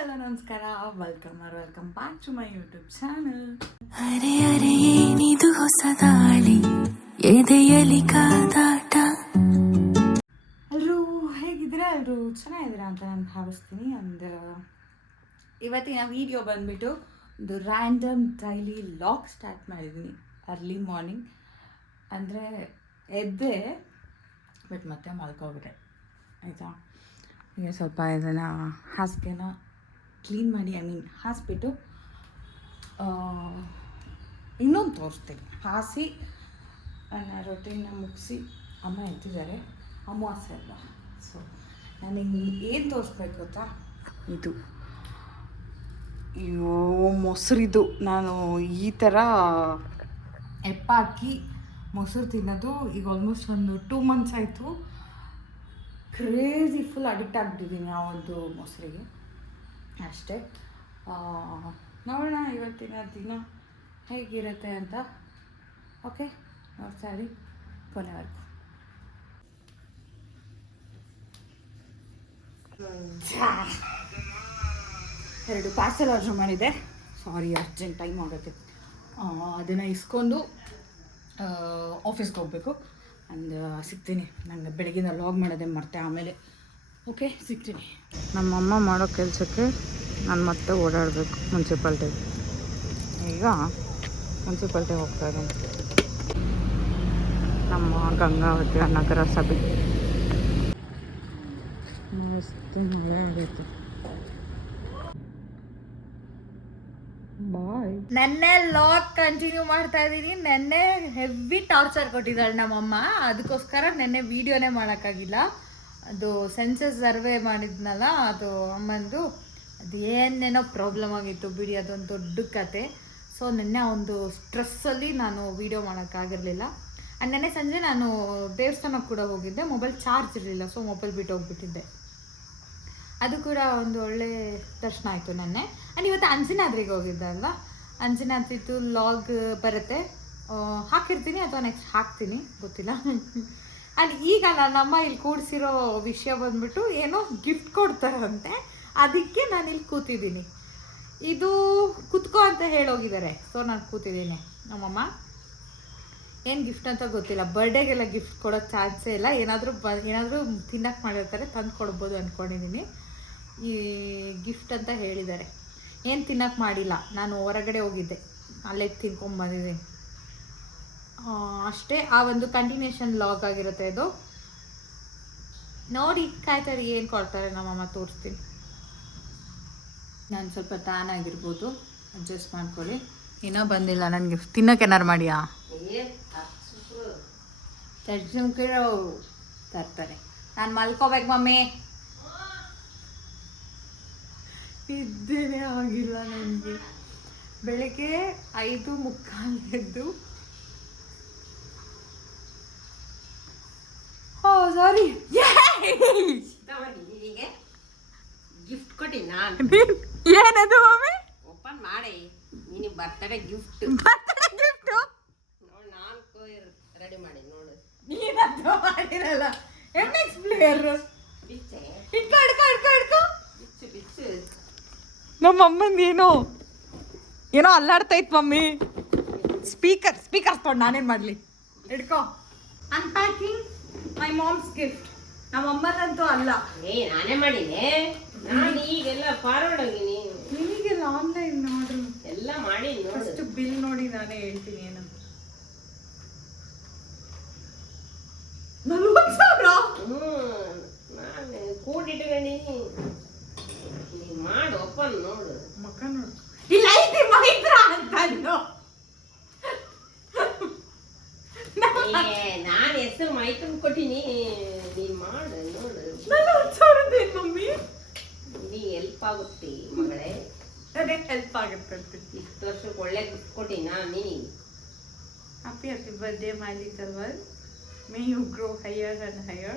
Hello ನಮಸ್ಕಾರ, welcome back to my YouTube channel. ಅರೆ ಅರೆ ಏನಿದು ಹೊಸ ದಾಳಿ, ಎದೆಯಲಿ ಕಾದಾಟ. ಎಲ್ಲರೂ ಹೇಗಿದ್ದೀರಾ? ಎಲ್ಲರೂ ಚೆನ್ನಾಗಿದ್ದೀರಾ ಅಂತ ನಾನು ಭಾವಿಸ್ತೀನಿ. ಅಂಡ್ ಇವತ್ತಿನ ವಿಡಿಯೋ ಬಂದ್ಬಿಟ್ಟು ಒಂದು ರ್ಯಾಂಡಮ್ ಡೈಲಿ ಲಾಗ್ ಸ್ಟಾರ್ಟ್ ಮಾಡಿದ್ದೀನಿ. ಅರ್ಲಿ ಮಾರ್ನಿಂಗ್ ಅಂದರೆ ಎದ್ದೆ, ಬಟ್ ಮತ್ತೆ ಮಲ್ಕೋಬಿಟ್ಟೆ ಆಯಿತಾ. ಈಗ ಸ್ವಲ್ಪ ಇದನ್ನು ಹಾಸಿಗೆನ ಕ್ಲೀನ್ ಮಾಡಿ, ಹಾಸಿಬಿಟ್ಟು ಇನ್ನೊಂದು ತೋರಿಸ್ತೀನಿ. ಹಾಸಿ ನನ್ನ ರೊಟ್ಟಿನ ಮುಗಿಸಿ ಅಮ್ಮ ಎದ್ದಿದ್ದಾರೆ, ಅಮಾವಾಸ್ಯೆ ಅಲ್ವಾ. ಸೊ ನನಗೆ ಏನು ತೋರಿಸ್ಬೇಕು ಗೊತ್ತಾ, ಇದು ಅಯ್ಯೋ ಮೊಸರಿದು. ನಾನು ಈ ಥರ ಎಪ್ಪಾಕಿ ಮೊಸರು ತಿನ್ನೋದು ಈಗ ಆಲ್ಮೋಸ್ಟ್ ಒಂದು 2 months ಆಯಿತು. ಕ್ರೇಜಿ ಫುಲ್ ಅಡಿಕ್ಟ್ ಆಗಿಬಿಟ್ಟಿದ್ದೀನಿ ಆ ಒಂದು ಮೊಸರಿಗೆ ಅಷ್ಟೇ. ನೋಡೋಣ ಇವತ್ತಿನ ದಿನ ಹೇಗಿರುತ್ತೆ ಅಂತ. ಓಕೆ, ನೋಡ್ತಾ ಇರಿ ಕೊನೆವರೆಗೂ. ಎರಡು ಪಾರ್ಸೆಲ್ ಆರ್ಡ್ರ್ ಮಾಡಿದೆ. ಸಾರಿ, ಅರ್ಜೆಂಟ್ ಟೈಮ್ ಆಗುತ್ತೆ. ಅದನ್ನು ಇಸ್ಕೊಂಡು ಆಫೀಸ್ಗೆ ಹೋಗಬೇಕು. ಅಂಡ್ ಸಿಗ್ತೀನಿ. ನಂಗೆ ಬೆಳಗಿನ ಲಾಗ್ ಮಾಡೋದೇ ಮರ್ತೆ ಆಮೇಲೆ. ಓಕೆ, ಸಿಗ್ತೀನಿ. ನಮ್ಮಮ್ಮ ಮಾಡೋ ಕೆಲಸಕ್ಕೆ ನಾನು ಮತ್ತೆ ಓಡಾಡಬೇಕು ಮುನ್ಸಿಪಾಲ್ಟಿ. ಈಗ ಮುನ್ಸಿಪಾಲ್ಟಿ ಹೋಗ್ತಾ ಇದ್ದೀನಿ. ನಮ್ಮ ಗಂಗಾವತಿಯ ನಗರಸಭೆ ಮಸ್ತ್ ಮಳೆ ಆಗೈತೆ. ಬಾಯ್. ನೆನ್ನೆ ಲಾಗ್ ಕಂಟಿನ್ಯೂ ಮಾಡ್ತಾ ಇದ್ದೀನಿ. ನೆನ್ನೆ ಹೆವಿ ಟಾರ್ಚರ್ ಕೊಟ್ಟಿದ್ದಾಳೆ ನಮ್ಮಮ್ಮ, ಅದಕ್ಕೋಸ್ಕರ ನೆನ್ನೆ ವೀಡಿಯೋನೇ ಮಾಡೋಕ್ಕಾಗಿಲ್ಲ. ಅದು ಸೆನ್ಸಸ್ ಸರ್ವೆ ಮಾಡಿದ್ನಲ್ಲ, ಅದು ಅಮ್ಮಂದು ಅದು ಏನೇನೋ ಪ್ರಾಬ್ಲಮ್ ಆಗಿತ್ತು ಬಿಡಿ, ಅದೊಂದು ದೊಡ್ಡ ಕತೆ. ಸೊ ನೆನ್ನೆ ಒಂದು ಸ್ಟ್ರೆಸ್ಸಲ್ಲಿ ನಾನು ವೀಡಿಯೋ ಮಾಡೋಕ್ಕಾಗಿರಲಿಲ್ಲ. ಆ್ಯಂಡ್ ನೆನ್ನೆ ಸಂಜೆ ನಾನು ದೇವಸ್ಥಾನಕ್ಕೆ ಕೂಡ ಹೋಗಿದ್ದೆ. ಮೊಬೈಲ್ ಚಾರ್ಜ್ ಇರಲಿಲ್ಲ, ಸೊ ಮೊಬೈಲ್ ಬಿಟ್ಟು ಹೋಗ್ಬಿಟ್ಟಿದ್ದೆ. ಅದು ಕೂಡ ಒಂದು ಒಳ್ಳೆ ದರ್ಶನ ಆಯಿತು ನೆನ್ನೆ. ಆ್ಯಂಡ್ ಇವತ್ತು ಅಂಜನಾದ್ರಿಗೆ ಹೋಗಿದ್ದೆ ಅಲ್ವಾ, ಅಂಜನಾದ್ರಿದ್ದು ಲಾಗ್ ಬರುತ್ತೆ, ಹಾಕಿರ್ತೀನಿ ಅಥವಾ ನೆಕ್ಸ್ಟ್ ಹಾಕ್ತೀನಿ, ಗೊತ್ತಿಲ್ಲ. ಆ್ಯಂಡ್ ಈಗ ನನ್ನಮ್ಮ ಇಲ್ಲಿ ಕೂಡಿಸಿರೋ ವಿಷಯ ಬಂದ್ಬಿಟ್ಟು ಏನೋ ಗಿಫ್ಟ್ ಕೊಡ್ತಾರಂತೆ, ಅದಕ್ಕೆ ನಾನು ಇಲ್ಲಿ ಕೂತಿದ್ದೀನಿ. ಇದು ಕುತ್ಕೋ ಅಂತ ಹೇಳೋಗಿದ್ದಾರೆ. ಸೊ ನಾನು ಕೂತಿದ್ದೀನಿ. ನಮ್ಮಮ್ಮ ಏನು ಗಿಫ್ಟ್ ಅಂತ ಗೊತ್ತಿಲ್ಲ. ಬರ್ಡೇಗೆಲ್ಲ ಗಿಫ್ಟ್ ಕೊಡೋ ಚಾನ್ಸೇ ಇಲ್ಲ. ಏನಾದರೂ ತಿನ್ನಕ್ಕೆ ಮಾಡಿರ್ತಾರೆ, ತಂದು ಕೊಡ್ಬೋದು ಅಂದ್ಕೊಂಡಿದ್ದೀನಿ. ಈ ಗಿಫ್ಟ್ ಅಂತ ಹೇಳಿದ್ದಾರೆ. ಏನು ತಿನ್ನಕ್ಕೆ ಮಾಡಿಲ್ಲ, ನಾನು ಹೊರಗಡೆ ಹೋಗಿದ್ದೆ, ಅಲ್ಲೇ ತಿನ್ಕೊಂಬಂದಿದ್ದೀನಿ ಅಷ್ಟೇ. ಆ ಒಂದು ಕಂಟಿನ್ಯೂಷನ್ ಲಾಗ್ ಆಗಿರುತ್ತೆ ಇದು. ನೋಡಿ ಕಾಯ್ತಾರೆ ಏನು ಕೊಡ್ತಾರೆ ನಮ್ಮಮ್ಮ, ತೋರಿಸ್ತೀನಿ. ನಾನು ಸ್ವಲ್ಪ ಟ್ಯಾನ್ ಆಗಿರ್ಬೋದು, ಅಡ್ಜಸ್ಟ್ ಮಾಡ್ಕೊಳ್ಳಿ. ಇನ್ನೂ ಬಂದಿಲ್ಲ ನನಗೆ ತಿನ್ನೋಕೆ. ಏನಾರು ಮಾಡಿಯಾ? ತರ್ತಾರೆ. ನಾನು ಮಲ್ಕೋಬೇಕು ಮಮ್ಮಿ, ನಿದ್ದೆನೇ ಆಗಿಲ್ಲ ನನಗೆ. ಬೆಳಗ್ಗೆ 5:45 ಎದ್ದು, ಸಾರಿ, ಗಿಫ್ಟ್ ಕೊಟ್ಟಿ ನಾನು. ಏನದು ಮಮ್ಮಿ? ಓಪನ್ ಮಾಡಿ. ನೀನು ಬರ್ತಡೇ ಗಿಫ್ಟ್ ಗಿಫ್ಟು ನೋಡಿ, ನಾನು ರೆಡಿ ಮಾಡಿ ನೋಡು. ನೀನಂತೂ ಮಾಡಿರಲ್ಲ. MX ಪ್ಲೇಯರ್ ಬಿಚ್ಚೆ ಇಟ್ಕೊ. ಬಿಚ್ಚು ಬಿಚ್ಚು. ನಮ್ಮ ಅಮ್ಮಂದು ಏನೋ ಅಲ್ಲಾಡ್ತೈತ್ ಮಮ್ಮಿ. ಸ್ಪೀಕರ್ ತೊಗೊಂಡು ನಾನೇನು ಮಾಡಲಿ? ಹಿಡ್ಕೊ. ಅನ್ಪ್ಯಾಕಿಂಗ್ ಮೈ ಮಾಮ್ಸ್ ಗಿಫ್ಟ್. ನಮ್ಮ ಅಮ್ಮನಂತೂ ಅಲ್ಲ, ನಾನೇ ಮಾಡಿದೆ. ನಾನು ಈಗೆಲ್ಲ ಫಾರ್ವರ್ಡ್ ಹೋಗಿನಿ. ನಿಮಗೆಲ್ಲ ಆನ್ಲೈನ್ ಆರ್ಡರ್ ಎಲ್ಲ ಮಾಡಿ ನೋಡು. ಫಸ್ಟ್ ಬಿಲ್ ನೋಡಿ ನಾನೇ ಹೇಳ್ತೀನಿ ಏನಂತ. 40,000. ನಾನು ಕೂಡಿಟ್ಕೊಂಡೀನಿ. ನೀನು ಮಾಡಿ ಓಪನ್ ನೋಡು. ಮಕ್ಕ ನೋಡು, ಇಲ್ಲ ಐತಿ ಮೈತ್ರ ಅಂತಂದು. ನಾನು ಹೆಸರು ಮೈತನ್ ಕೊಟ್ಟಿನಿ. ನೀನು ಮಾಡು ನೋಡು. 40,000 ಮಮ್ಮಿ. ನೀ ಹೆಲ್ಪ್ ಆಗುತ್ತೆ ಮಗಳೇ. ಅದೇ ಹೆಲ್ಪ್ ಆಗುತ್ತೆ. ಇಷ್ಟು ವರ್ಷಕ್ಕೆ ಒಳ್ಳೆ ಗಿಫ್ಟ್ ಕೊಟ್ಟಿನಿ ನಾನು ನಿನಗೆ. Happy birthday my little one. May you grow higher and higher.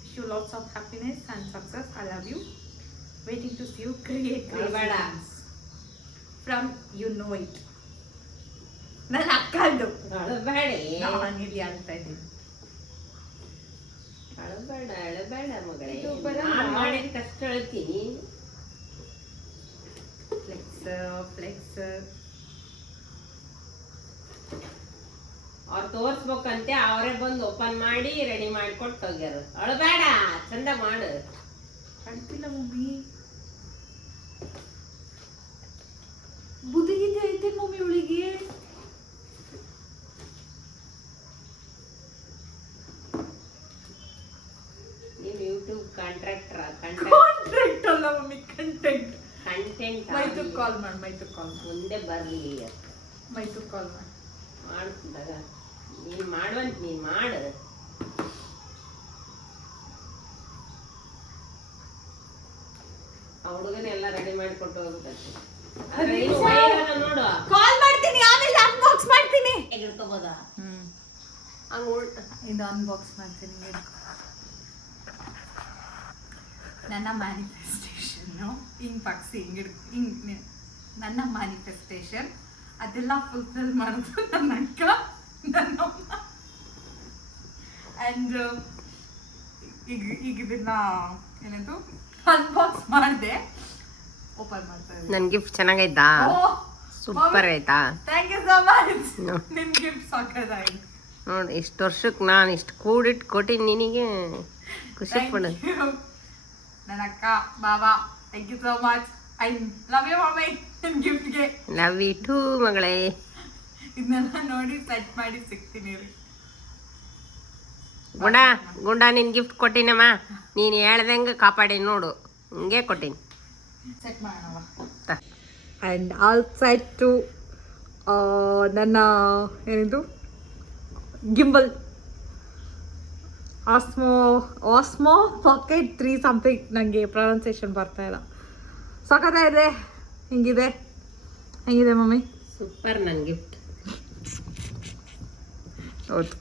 Wish you lots of happiness and success. I love you. Waiting to see you create great things. From you know it. ನನ್ನ ಅಕ್ಕಂದು. ಅಳಬೇಡ. ನಾನು ಇಲ್ಲಿ ಹೇಳ್ತಾ ಇದ್ದೀನಿ. ಅಳಬೇಡ ಮಗಳೇ. ನಾನು ಮಾಡಿದ ಕಷ್ಟ ಹೇಳ್ತೀನಿ. ತೋರ್ಸ್ಬೇಕಂತೆ ಅವರೇ ಬಂದು ಓಪನ್ ಮಾಡಿ ರೆಡಿ ಮಾಡಿ ಕೊಟ್ಟು ಹೋಗ್ಯಾರ. ಅಳಬೇಡ, ಚಂದ ಮಾಡು. ಅಳ್ತಿಲ್ಲ ಮಮ್ಮಿ. ಬುದ್ಧಿಗಿದ್ದೆ ಐತೆ ಮಮ್ಮಿ ಇವಳಿಗೆ. ನೀನು ಯೂಟ್ಯೂಬ್ ಕಾಂಟ್ರಾಕ್ಟರ್. ಕಾಂಟ್ರಾಕ್ಟ್ ಅಲ್ಲ ಮಮ್ಮಿ, ಕಂಟೆಂಟ್. ಕಂಟೆಂಟ್ ಮೈತು ಕಾಲ್ ಮಾಡಿ, ಮೈತು ಕಾಲ್ ಮಾಡಿ, ಮುಂದೆ ಬರ್ಲಿ. ಮೈತು ಕಾಲ್ ಮಾಡಿ. ಮಾಡ್ತಿದ್ದಾಗ ನೀನ್ ಮಾಡುವಂತ ನೀನ್ ಮಾಡು. ಆ ಹುಡುಗನೆಲ್ಲ ರೆಡಿ ಮಾಡಿ ಕೊಟ್ಟು ಹೋಗ್ಬೇಕು. ನೋಡು, ಕಾಲ್ ಮಾಡ್ತೀನಿ, ಆಮೇಲೆ ಅನ್ಬಾಕ್ಸ್ ಮಾಡ್ತೀನಿ. ಹಿಡ್ಕೋಬೋದಾ? ಇದು ಅನ್ಬಾಕ್ಸ್ ಮಾಡ್ತೀನಿ. ನನ್ನ ಮ್ಯಾನಿಫೆಸ್ಟೇಷನ್ನು ಹಿಂಗೆ ಪಕ್ಸಿ ಹಿಂಗೆ ನನ್ನ ಮ್ಯಾನಿಫೆಸ್ಟೇಷನ್ ಅದೆಲ್ಲ ಫುಲ್ಫಿಲ್ ಮಾಡಿದ್ರು ನನ್ನ ಅಕ್ಕ, ನನ್ನಮ್ಮ. ಆ್ಯಂಡ್ ಈಗ ಇದನ್ನ ಏನದು ಅನ್ಬಾಕ್ಸ್ ಮಾಡಿದೆ, ಓಪನ್ ಮಾಡ್ತಾ ಇದ್ದೀನಿ. ನನ್ ಗಿಫ್ಟ್ ಚೆನ್ನಾಗೈತಾ? ಸೂಪರ್ ಆಯ್ತಾ? Thank you so much. ನಿನ್ನ ಗಿಫ್ಟ್ ಸಾಕಾಯ್ತು ನೋಡಿ. ಇಷ್ಟು ವರ್ಷಕ್ಕೆ ನಾನು ಇಷ್ಟು ಕೂಡಿಟ್ಟು ಕೊಟ್ಟಿನಿ ನಿನಗೆ. ಖುಷಿ ಪಡು. ನನ್ನ ಅಕ್ಕ ಬಾಬಾ, thank you so much. I love you mummy. ನಿನ್ನ ಗಿಫ್ಟ್ಗೆ ಲವ್ ಯು ಟೂ ಮಗಳೇ. ಇದನ್ನೆಲ್ಲ ನೋಡಿ ಸೆಟ್ ಮಾಡಿ ಸಿಗ್ತೀನಿ ರೀ. ಗುಂಡ ನಿನ್ ಗಿಫ್ಟ್ ಕೊಟ್ಟಿನಮ್ಮ, ನೀನು ಹೇಳ್ದಂಗೆ ಕಾಪಾಡಿ ನೋಡು. ಹಿಂಗೆ ಕೊಟ್ಟಿನಿ. ಸೆಟ್ ಮಾಡೋಣ. ಆ್ಯಂಡ್ ಆಲ್ ಸೈಡ್ ಟು ನನ್ನ ಏನಿದು ಗಿಂಬಲ್ ಆಸ್ಮೋ ಪಾಕೆಟ್ 3 ಸಮಥಿಂಗ್. ನನಗೆ ಪ್ರೊನೌನ್ಸಿಯೇಷನ್ ಬರ್ತಾ ಇಲ್ಲ. ಸಾಕತ್ತ ಇದೆ. ಹೆಂಗಿದೆ ಮಮ್ಮಿ? ಸೂಪರ್. ನನ್ನ ಗಿಫ್ಟ್ ಹೌದು.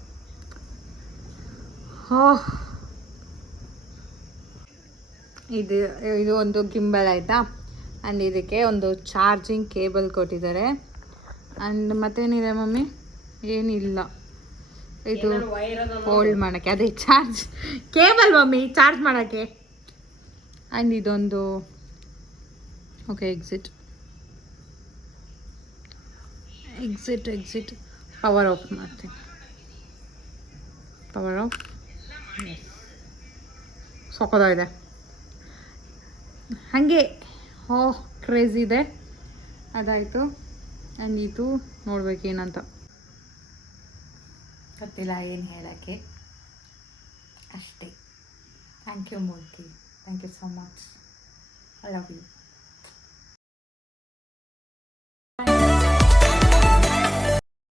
ಇದು ಒಂದು ಗಿಂಬಲ್ ಆಯಿತಾ. ಆ್ಯಂಡ್ ಇದಕ್ಕೆ ಒಂದು ಚಾರ್ಜಿಂಗ್ ಕೇಬಲ್ ಕೊಟ್ಟಿದ್ದಾರೆ. ಆ್ಯಂಡ್ ಮತ್ತೇನಿದೆ ಮಮ್ಮಿ? ಏನಿಲ್ಲ. ಇದು ಹೋಲ್ಡ್ ಮಾಡೋಕ್ಕೆ, ಅದೇ ಚಾರ್ಜ್ ಕೇಬಲ್ ಮಮ್ಮಿ, ಚಾರ್ಜ್ ಮಾಡೋಕ್ಕೆ. ಆ್ಯಂಡ್ ಇದೊಂದು ಓಕೆ ಎಕ್ಸಿಟ್ ಪವರ್ ಆಫ್ ಮಾಡ್ತೀನಿ. ಪವರ್ ಆಫ್ ಸೊಕೋದಾಗಿದೆ ಹಾಗೆ. ಕ್ರೇಜ್ ಇದೆ. ಅದಾಯಿತು. ಆ್ಯಂಡ್ ಇದು ನೋಡ್ಬೇಕೇನಂತ ಗೊತ್ತಿಲ್ಲ, ಏನು ಹೇಳೋಕ್ಕೆ ಅಷ್ಟೇ. Thank you Murthy, thank you so much. I love you.